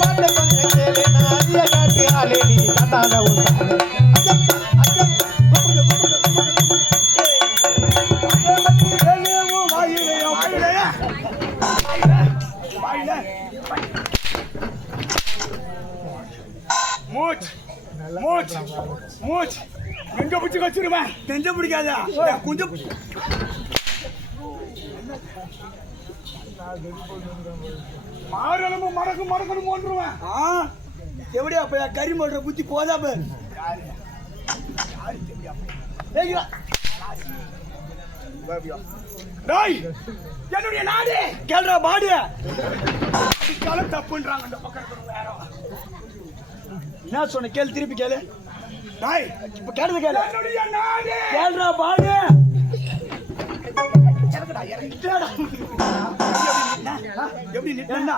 பாட்டு கொஞ்சம் கேளு, எங்க பிடிச்சி வச்சிருவேன் பிடிக்காதா? கொஞ்சம் மாறளவு மடக்கு மடக்கணும் போன்றுவேன் ஆ? எப்படியா அப்ப கறி மோட்டர் புத்தி போதா டேய் என்னுடைய நாடு! பாடியா. அதுக்கால தப்புன்றாங்க அந்த பக்கம் என்ன சொன்ன? கேளு திருப்பி கேளு. டேய் இப்ப கேட்டது கேளு. என்னுடைய நாடு! கேளுடா பாடு எப்படி நிட்டா என்ன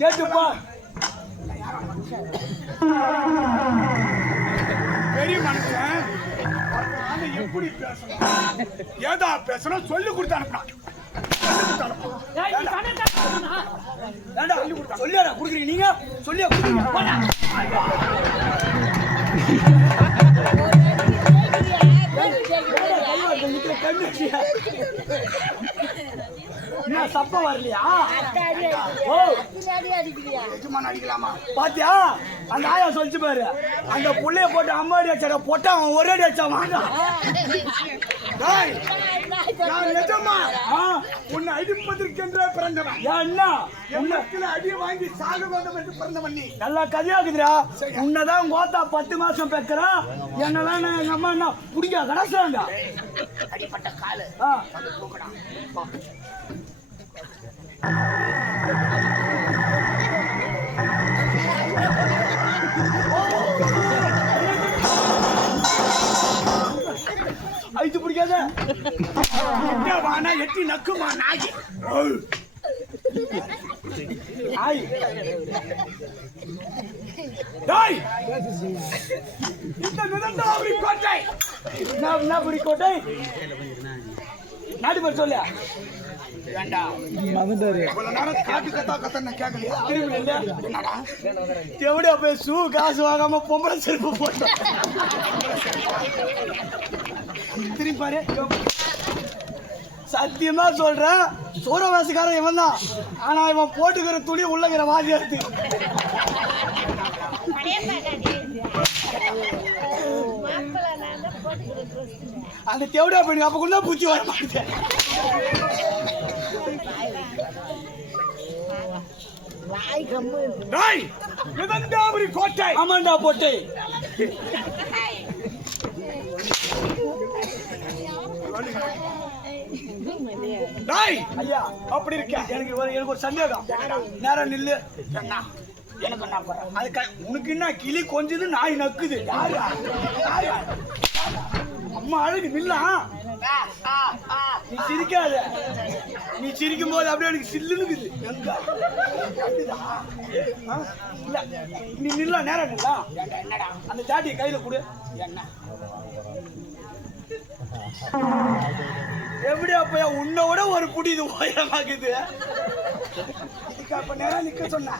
கேட்டுப்பா பெரிய மனுஷன். எப்படி பேசணும்? ஏதா பேசணும்? சொல்லி கொடுத்து அனுப்பினான் ஏண்டா? சொல்லியாடா குடுக்குறீங்க நீங்க? சொல்லியா குடுக்குறீங்க? என்ன சப்பம் வரலையா? ஓ. அடிக்கலாமா? பாத்தியா? அந்த ஆயா சொல்லிச்சு பாரு. அந்த புள்ளைய போட்டு அம்மாடி அடிச்சாட போட்டா அவன் ஒரே அடி அடிச்சான் வாங்க டேய் நான் நிஜமா ஆ, உன்னை அடிப்பதற்கென்றே பிறந்தவன். என்ன? உன்ன உள்ளத்துல அடி வாங்கி சாக வேண்டும் என்று பிறந்தவன் நீ. நல்லா கதையாக்குதுடா. உன்னதான் கோத்தா பத்து மாசம் பெக்கறான் என்னெல்லாம் நான் எங்க அம்மா என்ன பிடிக்கா கடைசாங்க அடிப்பட்ட காலு. ஆ. ஐத்து பிடிக்காத. வானா எட்டி நக்குமா நாய் ஆய். டேய். இந்த நிரந்தராவரி கோட்டை. என்ன என்ன பிடிக்கோட்டை நாட்டு பேர் சொல்லியா? இவ்வளவு நேரம் காட்டு நில்லு. என்னடா? எப்படியா போய் ஷூ காசு வாங்காம பொம்பளை செருப்பு போட்டோம். திரும்பி பாரு. சத்தியமா சொல்றேன் சூரவாசிக்காரன் இவன் தான் ஆனா இவன் போட்டுக்கிற துணி உள்ளகிற வாதி இருக்கு. அந்த தேவடியா பெண்ணுக்கு அப்ப கூட பூச்சி வர மாட்டேன் கோட்டை. ஆமாண்டா போட்டு ஐயா அப்படி இருக்க. எனக்கு ஒரு எனக்கு ஒரு சந்தேகம். நேரம் நில்லு. எனக்கு என்ன போறேன். அது க- உனக்கு என்ன கிளி கொஞ்சது நாய் நக்குது? யாரா? யாரா? அம்மா அழகு நில்லா. நீ சிரிக்காத. நீ சிரிக்கும் போது அப்படியே எனக்கு சில்லுனுக்குது? இல்ல நீ நில்லா நேரம் நில்லா. என்னடா? அந்த சாட்டியை கையில கொடு. என்ன? எப்படி அப்ப உன்னை விட ஒரு புடி இது உயரமாக்குது இதுக்கு அப்ப நேரம் நிக்க சொன்ன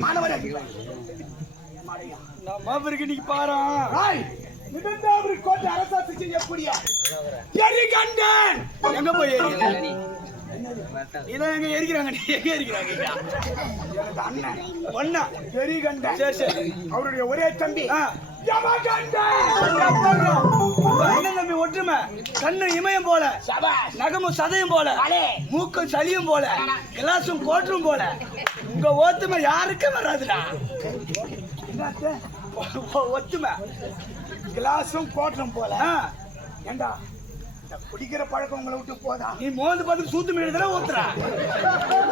மாணவரே நம்ம நீ பாரா நிரந்தராவரி கோட்டை அரசாட்சி செய்யக்கூடிய எங்க போய்? இதான் எங்க எரிக்கிறாங்க எங்க எரிக்கிறாங்க? ஒன்னா எரிகண்டன் சரி சரி. அவருடைய ஒரே தம்பி. தம்பி ஒற்றுமை? கண்ணு இமயம் போல நகமும் சதையும் போல. மூக்கும் சளியும் போல கிளாஸும் கோற்றும் போல. உங்க ஒத்துமை யாருக்கும் வராதுடா. ஒத்துமை கிளாஸும் கோட்டம் போல. ஏண்டா? குடிக்கிற பழக்கம் உங்களை விட்டு போதா நீ மோந்து பார்த்து சூத்து மீன் தானே ஊத்துறா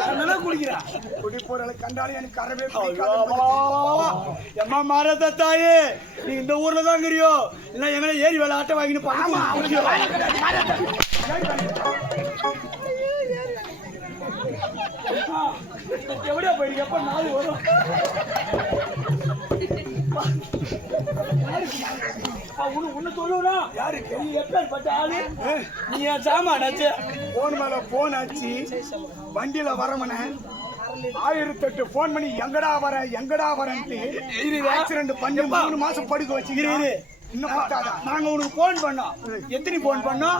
அதனால குடிக்கிறா குடிப்போர்களை கண்டாலே எனக்கு அறவே ஐயோ, பிடிக்காது வா, வா, வா, வா, வா. எம்மா மாறத்த தாயே நீ இந்த ஊர்ல தான் இருக்கிறியோ இல்ல எங்களை ஏறி வேலை ஆட்ட ஆமா பாமா எப்படியா போயிருக்கு எப்ப நாள் வரும் போன் மேல போன் ஆச்சு. வண்டியில வரமன ஆயிரத்தெட்டு போன் பண்ணி எங்கடா வர எங்கடா வரன்ட்டு ஆக்சிடென்ட் பண்ணி மூணு மாசம் படுக்க இரு வச்சுக்கிறேன் இரு இன்னும் பத்தாதா நாங்க உனக்கு போன் பண்ணோம். எத்தனை போன் பண்ணோம்?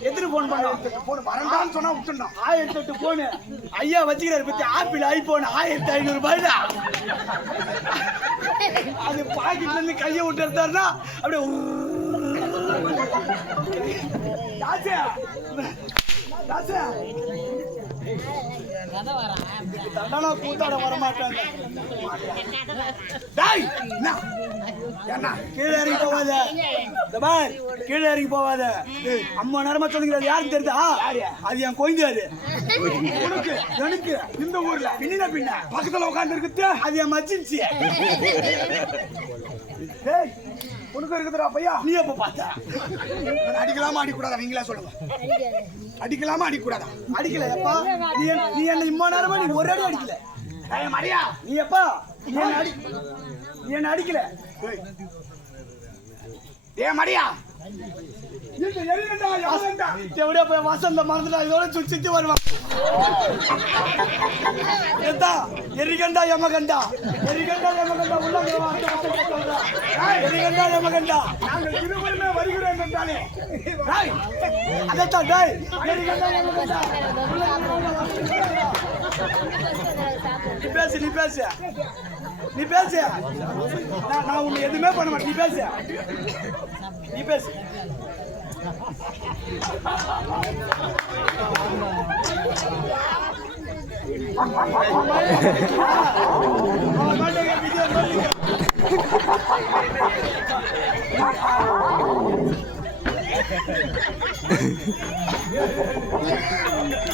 எத்தனை போன் பண்ணோம்? போன் வரண்டான்னு சொன்னா விட்டுட்டோம் ஆயிரத்தி எட்டு போனு ஐயா வச்சுக்கிறாரு பத்தி ஆப்பிள் ஐபோன் ஆயிரத்தி ஐநூறு ரூபாய் அது பாக்கெட்ல இருந்து கையை விட்டு எடுத்தாருன்னா அப்படியே ராஜா ராஜா. தண்டனா கூத்தாட வரமாட்டாங்க. டேய் என்ன? என்ன? கீழே இறங்கி போவாத இந்த பார் கீழே இறங்கி போவாத அம்மா நேரமா சொல்லுங்கிறது யாருக்கு தெரியுதா? அது என் குழந்தை அது உனக்கு எனக்கு இந்த ஊர்ல பின்ன பின்ன பக்கத்துல உட்கார்ந்து இருக்குது அது என் மச்சின்சி. டேய் உனக்கு இருக்குதுடா பையா? நீ எப்ப பார்த்த? அடிக்கலாமா அடிக்கூடாதா நீங்களே சொல்லுங்க. அடிக்கலாமா அடிக்கூடாதா அடிக்கல எப்பா? நீ என்ன- நீ என்ன இம்மா நேரமா? நீ ஒரு அடி அடிக்கல. மரியா. நீ எப்பா? நீ என்ன அடி நீ என்ன அடிக்கல? ஏ மரியா. எப்படியா போய் வசந்த மறந்துடா இதோட சுத்தி வருவான். எரிகண்டா எமகண்டா எரிகண்டா எமகண்டா உள்ள. எரிகண்டா எமகண்டா நாங்கள் இருவருமே வருகிறோம் என்றாலே. அதத்தான் டேய். எரிகண்டா போவா, நீ பேசு நீ பேசு நீ பேசு நான் உன்னை எதுவுமே பண்ண மாட்டேன். நீ பேசு நீ பேசு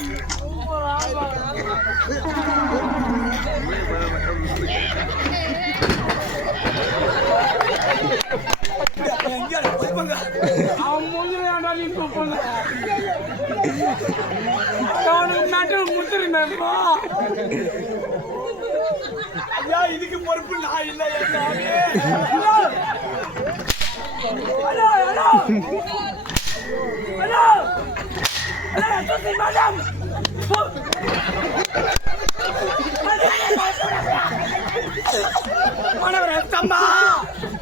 Thank you. ஐயா இதுக்கு பொறுப்பு நான் இல்லை ஹலோ ஹலோ ஹலோ மேடம் மாணவர் தம்பா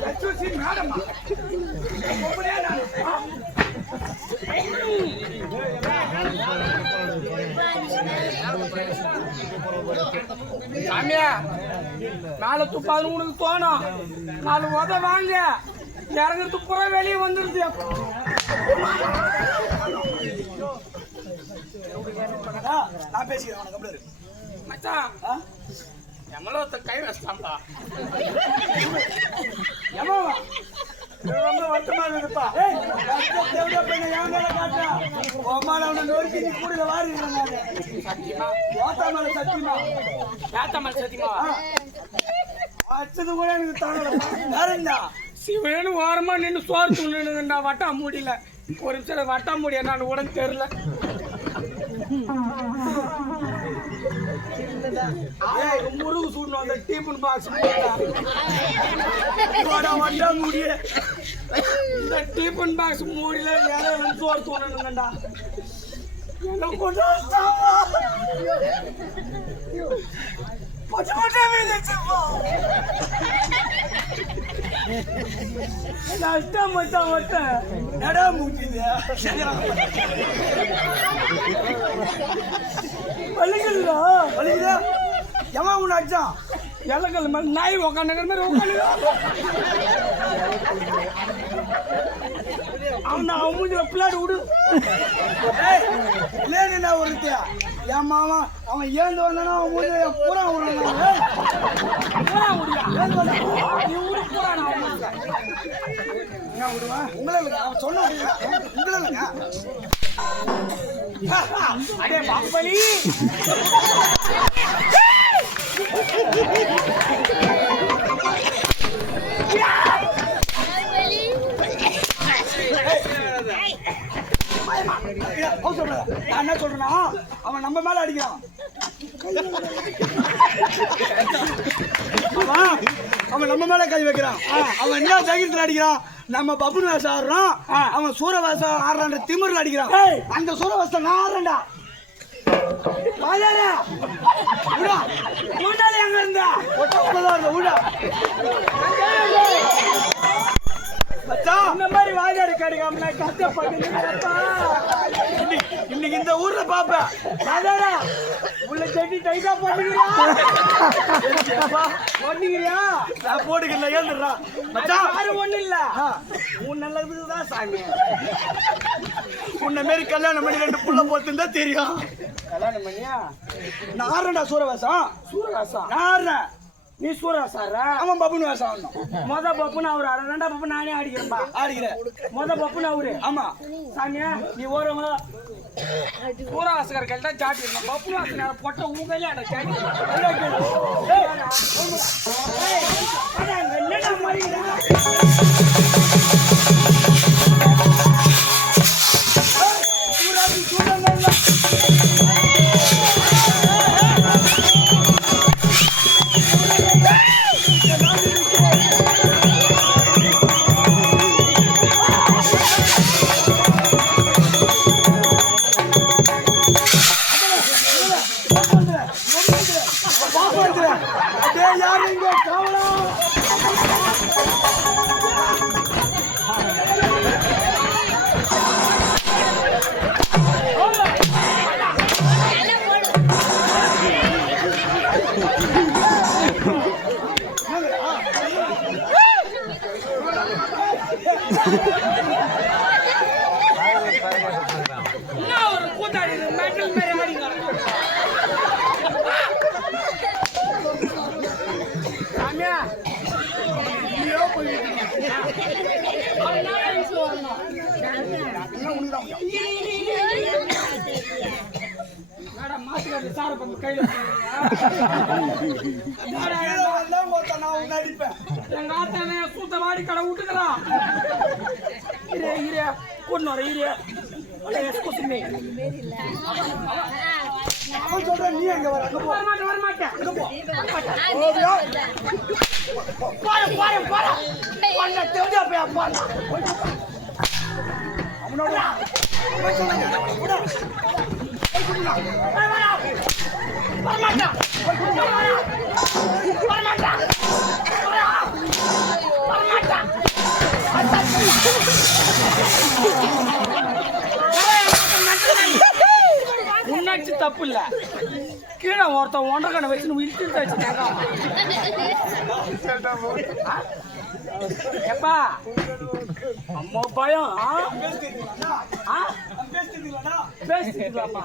எஸ்எஸ்சி மேடமா சாமியா மேல துப்பாது உனக்கு தோணும் நாலு உத வாங்க இறங்குறது புற வெளியே வந்துருது நான் பேசிக்கிறேன். மச்சான் ஆ? எம்மளோத்த கை வச்சிட்டான்ப்பா? இது ரொம்ப வருத்தமா இருக்குதுப்பா. ஏய், ரத்தத்தை எப்படியோ பெண்ணை என் மேல காட்டுறா? உன் மேல அவனை நொறுக்கி நீ கூடையில வாரிடுறேன் நானு. ஓத்தா மேல சத்தியமா. ஏத்தமல் சத்தியமா அடிச்சது கூட எனக்கு தாங்கல. வேற சிவனு ஓரமா நின்று சோறு துண்ணுங்கண்டா வட்டா முடியல. ஒரு நிமிஷம் வட்டா மூடி என்னன்னு உடனே தெரியல. ஏய், முருகு சூடணும் அந்த டீபன் பாக்ஸ் வட்டா மூடி இந்த டிஃபன் பாக்ஸ் மூடியில் இலையில சோறு தூணுங்கண்டா என்ன கொஞ்சம் கஷ்டமா. பச்சை பச்சை வீழ்ந்துச்சுப்பா. கஷ்டம் மச்சான் மச்சான் நடா மூஞ்சிது வலிக்குதுடா வலிக்குதா எவன் உன்னை அடிச்சான் எல்லக்கல் மேல நாய் உக்காந்துக்கிற மாதிரி உட்காந்து அவன் அவன் மூஞ்சில பிள்ளாடு விடு ஏய், இல்லைன்னு என்ன ஒருத்தியா என் மாமா அவன் ஏந்து வந்தானா? அவன் ஊர்ல பூரா விடணும் பூரா நீ பூரா நான் என்ன விடுவேன் உங்களை இல்லைங்க அவன் சொன்ன உங்களை இல்லைங்க அடே பாகுபலி நான் என்ன சொல்றேன்னா அவன் நம்ம மேல அடிக்கிறான். அவன் அவன் நம்ம மேல கை வைக்கிறான். அவன் என்ன தைரியத்துல அடிக்கிறான் நம்ம பப்புனு வேஷம் ஆடுறோம் அவன் சூர வேஷம் ஆடுறான்ற திமிர்ல அடிக்கிறான். அந்த சூர வேஷம் நான் ஆடுறேன்டா. முன்னாடி எங்க இருந்தா. விடா. இந்த மாதிரி வாஜாரு கிடைக்காம கஷ்டப்பட்டு இன்னைக்கு இன்னைக்கு இந்த ஊர்ல பாப்பேன் அதாடா உள்ள செட்டி டைட்டா போட்டுக்கிறியா போட்டுக்கிறியா நான் போட்டுக்கல ஏந்துடுறான் மச்சான். யாரும் ஒண்ணு இல்ல. உன் நல்லதுக்கு தான் சாமி. உன்னை மாரி கல்யாணம் பண்ணி ரெண்டு புள்ள போத்துன்னு தெரியும். கல்யாணம் பண்ணியா? நான் சூரவேஷம் சூரராசா நான் ஆடுறேன். நீ சூரராசாரா அவன் பப்புனு வேஷம் ஆடணும். மொத பப்புன்னு அவரு ஆடுற. ரெண்டா பப்பு நானே ஆடிக்கிறேன்பா. ஆடிக்கிறேன். மொத பப்புன்னு அவரு. ஆமா. சாமியா நீ ஓரமா சூரராசகர் கல்ட்டா சாட்டி இருக்கணும் பப்பு வாசனை பொட்ட உன் கையில சாட்டி அடிப்பேன். எங்க ஆத்தானே சூத்த வாடி கடை விட்டுக்கலாம் இரு கொண்டு வர மீ அவன் நீ அங்க போ. தெரிஞ்சா போய் அவனோட அவன் சொன்னாங்க விடா உன்னாச்சு தப்பு இல்ல கீழே ஒருத்தன் ஒன்றரை கண்ணை வச்சு இழுத்து வச்சுட்டாங்க எப்பா? அம்மா பயம். பேசிக்கலாமா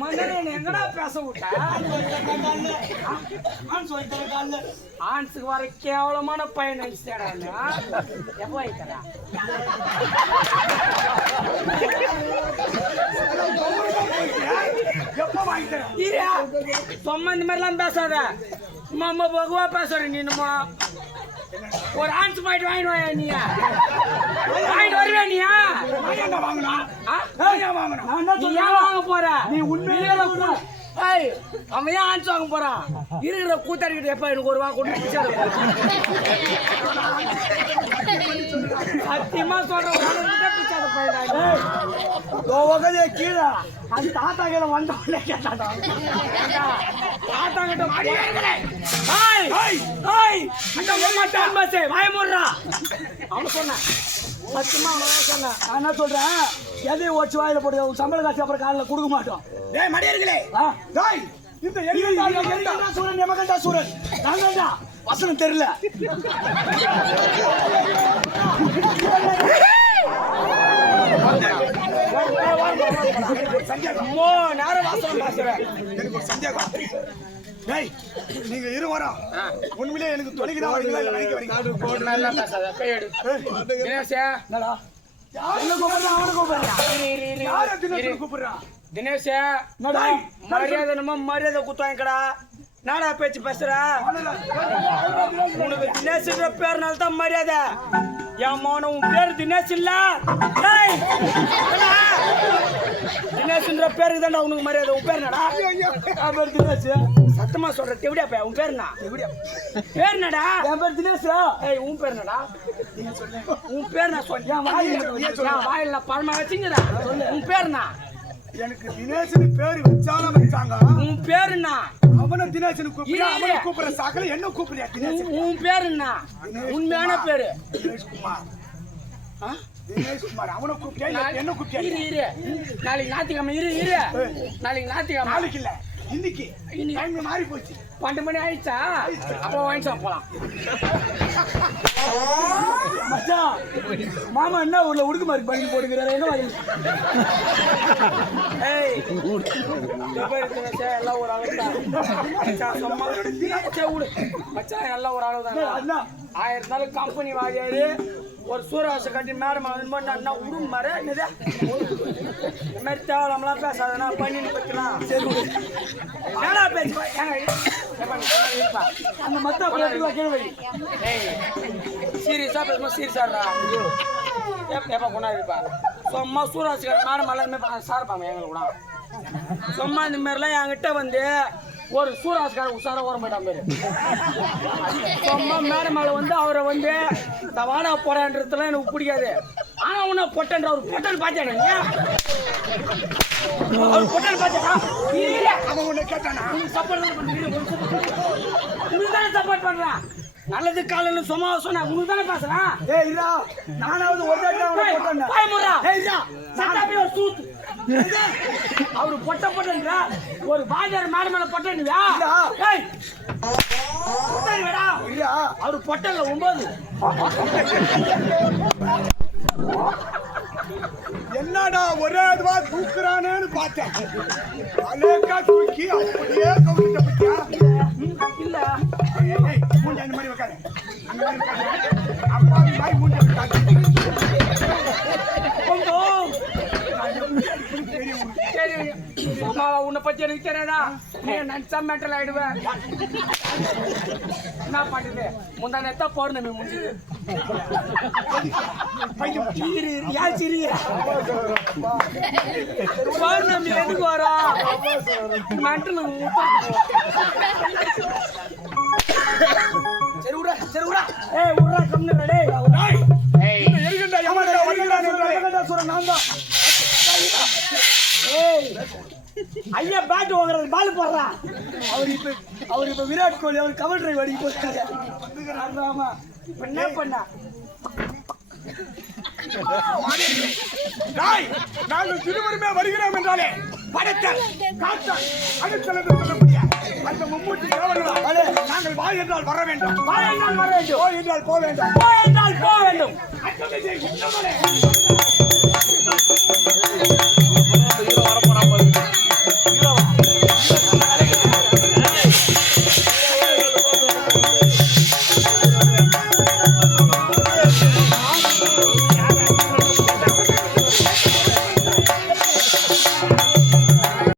மன்னரே எங்கடா பேச விட்ட? ஆன்ஸுக்கு வர கேவலமான பையன் நினைச்சிட்டா எப்போ வைக்கிறா எப்ப வாங்கி தரேன் இந்த மாதிரிலாம் பேசாத. சும்மா அம்மா பகுவா பேசுறேன் நீ ஒரு ஆன்ஸ் பாயிண்ட் வாங்கிட்டு வாயா நீ? வாங்கிட்டு வருவே நீயா நான் என்ன நீ ஏன் வாங்க போற? நீ உண்மையிலே ஏய், அவன் ஏன் ஆன்ஸ் வாங்க போறான் இருக்கிற கூத்தாடிக்கிட்ட எப்ப எனக்கு ஒரு வா கொண்டு சத்தியமா சொல்றேன் கீழே. அந்த தாத்தா கீழே வந்தவனே கேட்டாடா தாத்தாங்கிட்ட ஹாய் ஹாய் ஹாய் அந்த மாட்டான் பஸ் வாய மூடுறா. அவன் சொன்னான் சத்தியமா சொன்னான் நான் என்ன சொல்றேன்? எதையும் ஓச்சு வாயில போட்டு உன் சம்பள காசு அப்புறம் காலைல கொடுக்க மாட்டோம். டேய் மடியர்களே? டேய், இந்த எரிகண்டா சூரன் எமகண்டா சூரன். நாங்கண்டா வசனம் தெரியல. மோ நேரம் வாசம் பேசுறேன். எனக்கு ஒரு சந்தேகம். டேய் நீங்க இரு வரோம் உண்மையிலே எனக்கு தொலைக்கு தான் வரீங்களா இல்ல வரைக்கும் வரீங்களா என்ன கூப்பிடுறா? அவனை யார தினேஷ்? மரியாதை நம்ம மரியாதை நாடா பேச்சு பேசுற? உனக்கு தினேஷ்ன்ற பேர்னால தான் மரியாதை. என் மோன உன் பேர் தினேஷ் இல்ல? தினேஷ்ன்ற பேருக்கு தான்டா உனக்கு மரியாதை. உன் பேர் என் பேர் தினேஷ். சத்தமா சொல்ற தெவிடியா பையன் உன் பேர் என்ன? பேர் என்னடா? என் பேர் தினேஷ். ஏய் உன் பேர் என்னடா? உன் பேர் நான் சொல்ல. என் வாயில் வாயில பழமா வச்சுங்கடா. உன் பேர் என்ன? எனக்கு தினேஷ்னு பேரு வச்சாலும் வச்சாங்க. உன் பேர் என்ன அவனை தினேஷ்னு கூப்பிடுற இல்ல. அவனை கூப்பிடுற சாக்கல என்ன கூப்பிடுறியா தினேஷ் உன் பேர்? என்ன உண்மையான பேரு. தினேஷ் குமார். என்ன கூப்பிட்டியா? இரு இரு. நாளைக்கு ஞாயிற்றுக்கிழமை இரு இரு. நாளைக்கு ஞாயிற்றுக்கிழமை. நாளைக்கு இல்ல இன்னைக்கு. இன்னைக்கு. மாறி போச்சு. பன்னெண்டு மணி ஆயிடுச்சா? அப்போ வாங்கி போலாம். மாமா என்ன ஊர்ல உடுக்கு மாதிரி? பண்ணி போட்டுக்கிறாரு தினேஷ் எல்லாம் ஒரு அளவு தான். எல்லாம் ஒரு அளவு தான். ஆயிரம் இருந்தாலும் கம்பெனி வாங்கியாரு ஒரு சூரியவாசம் கட்டி மேடம் வந்து அண்ணா உடும் மாறு என்னது? இந்த மாதிரி தேவலாமலாம் பேசாதண்ணா பண்ணின்னு பத்திலாம் சரி ஏடா பேச்சு. அந்த ஏய் சீரியஸா பேசுமா சீரியஸாடா எப்பா கொண்டாடி இருப்பா சும்மா சூராசிக்கார மேடம் எல்லாருமே சார்பாங்க எங்களை கூட. சும்மா இந்த மாதிரிலாம் என்கிட்ட வந்து ஒரு சூராசிக்கார உஷாரா ஓர மாட்டான் பேரு. சும்மா மேடம் மேல வந்து அவரை வந்து தவாடா போறான்றதுலாம் எனக்கு பிடிக்காது. ஆனா உன்ன பொட்டன்ற அவர் பொட்டன் நீ? அவர் பொட்டன் இல்ல அவன் உன்னை கேட்டானா? சப்போர்ட் தானே சப்போர்ட் பண்றேன். நல்லது காலையில சும்மா சொன்னா உனக்கு தானே பேசுறேன் ஏய் இரா நானாவது ஒரு தாட்டி அவனை போட்டேன் பாய் முறா ஏய் இரா சட்டாப்பி ஒரு சூத் அவரு பொட்ட பொட்டன்ற. ஒரு பாஜார் மேல மேல பொட்டன்றியா. ஏய் பொட்டன்டா இரா அவரு பொட்டன்ல ஒன்பது. என்னடா ஒரே இதுவா தூக்குறானேன்னு பார்த்தேன். அலேக்கா தூக்கி அப்படியே கவுந்துட்ட இல்ல. மூஞ்சி அந்த மாதிரி வைக்காது அந்த மாதிரி மாதிரி மூஞ்சி கொஞ்சம் நான் எப்படி அடிப்பேன்னு தெரியும் உனக்கு. சரி அம்மாவா உன்னை பத்தி எனக்கு தெரியாதா நீ நினைச்சா மென்டல் ஆயிடுவேன் என்ன பண்ணுது முந்தா நேத்தா பௌர்ணமி முடிஞ்சது பைத்தியம் பிடிச்சா. இரு, இரு, பௌர்ணமி எதுக்கு வரும்? மென்டல் சரி விட்றா, சரி விட்றா. ஏய், விட்றா, கம்முனு டேய், ஐயா பேட் வாங்குறது பால் போடுறா. அவர் இப்ப அவர் இப்ப விராட் கோலி அவர் கவர் டிரைவ் அடிக்க போறாரு. ஆமா. இப்ப என்ன பண்ண? நாங்கள் திருவருமே வருகிறோம் என்றாலே படைத்தல், காத்தல், அடுத்தல் என்று சொல்லக்கூடிய அந்த மும்மூர்த்தி தேவர்களால் நாங்கள் வா என்றால் வர வேண்டும். வா என்றால் வர வேண்டும். போ என்றால் போக வேண்டும். போ என்றால் போக வேண்டும்.